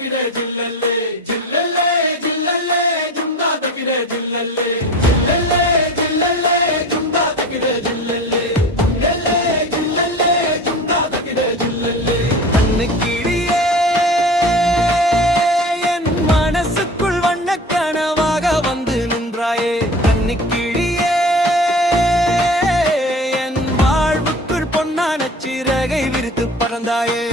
தகிடே ஜில்லல்லே ஜில்லல்லே ஜில்லல்லே ஜும்தா தகிடே ஜில்லல்லே ஜில்லல்லே ஜில்லல்லே ஜும்தா தகிடே ஜில்லல்லே ஜில்லல்லே ஜில்லல்லே ஜும்தா தகிடே ஜில்லல்லே கண்ணுக்கிடியே என் மனசுக்குள் வண்ணக் கனவாக வந்து நின்றாயே கண்ணுக்கிடியே என் வாழ்வுக்குள் பொன்னான சிறகை விரித்து பறந்தாயே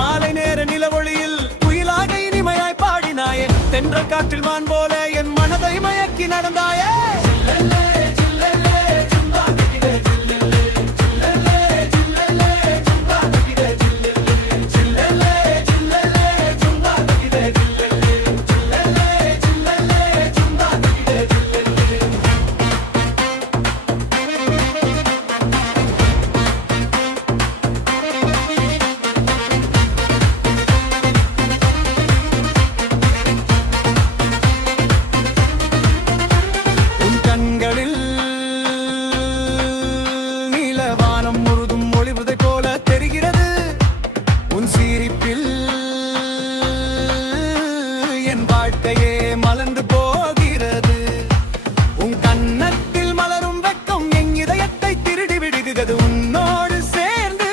மாலை நேர நிலவொளியில் குயிலாக இனிமையாய் பாடினாயே தென்றல் காற்றில் மான் போல என் மனதை மயக்கி நடந்தாயே ஜில்லல்லே ஜில்லல்லே ஜும்தா தகிடே ஜில்லல்லே ஜில்லல்லே ஜில்லல்லே ஜும்தா தகிடே ஜில்லல்லே ஜில்லல்லே ஜில்லல்லே ஜும்தா தகிடே ஜில்லல்லே ஜில்லல்லே ஜில்லல்லே ஜும்தா தகிடே ஜில்லல்லே உன் கண்களில் நீலவானம் முழுதும் ஒளிவதை போல தெரிகிறது உன் சிரிப்பில் என் வாழ்க்கையே மலர்ந்து போகிறது உன் கன்னத்தில் மலரும் வெக்கம் என் இதயத்தை திருடி விடுகிறது உன்னோடு சேர்ந்து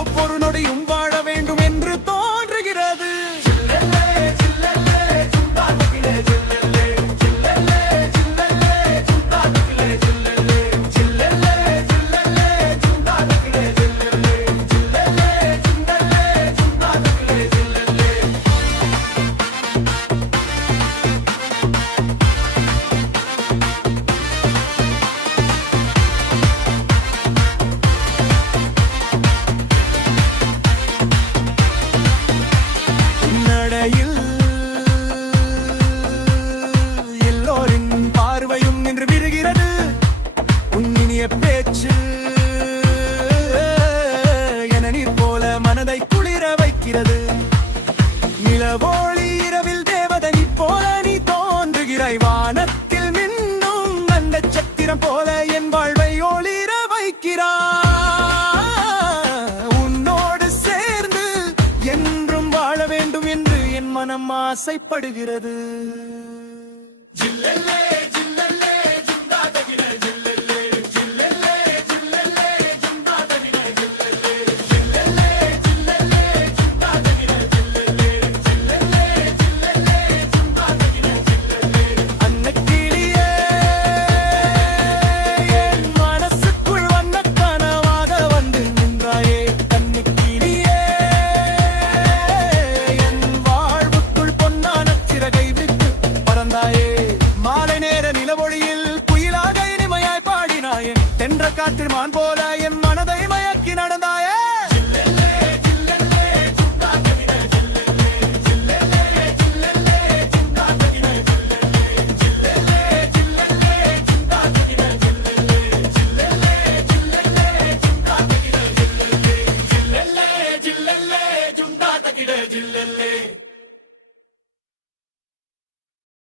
ஒவ்வொரு நொடியும் வாழ வேண்டும் என்று தோன்றுகிறது ஜில்லல்லே ஜில்லல்லே ஜும்தா தகிடே ஜில்லல்லே ஜில்லல்லே ஜில்லல்லே ஜும்தா தகிடே ஜில்லல்லே ஜில்லல்லே ஜில்லல்லே ஜும்தா தகிடே ஜில்லல்லே ஜில்லல்லே ஜில்லல்லே ஜும்தா தகிடே ஜில்லல்லே நடையில் எல்லோரின் பார்வையும் நின்று விடுகிறது உன் இனிய பேச்சு என நீர் போல மனதை குளிர வைக்கிறது நிலவோளி இரவில் தேவதனி போல நீ தோன்றுகிறாய் வானத்தில் மின்னும் அந்த சத்திரம் போல என் வாழ்வை ஒளிர வைக்கிறாய் உன்னோடு சேர்ந்து என்றும் வாழ வேண்டும் என்று என் மனம் ஆசைப்படுகிறது ஜில்லல்லே ஜில்லல்லே ஜும்தா தகிடே ஜில்லல்லே ஜில்லல்லே ஜில்லல்லே ஜும்தா தகிடே ஜில்லல்லே ஜில்லல்லே ஜில்லல்லே ஜும்தா தகிடே ஜில்லல்லே ஜில்லல்லே ஜில்லல்லே ஜும்தா தகிடே ஜில்லல்லே அன்னக்கிளியே என் மனசுக்குள் வண்ணக் கனவாக வந்து நின்றாயே கண்ணுக்கிளியே என் வாழ்வுக்குள் பொன்னான சிறகை விட்டு பறந்தாயே மாலை நேர நிலவொளியில் குயிலாக இனிமையாய் பாடினாயே தென்ற காற்றில் மான் போல என்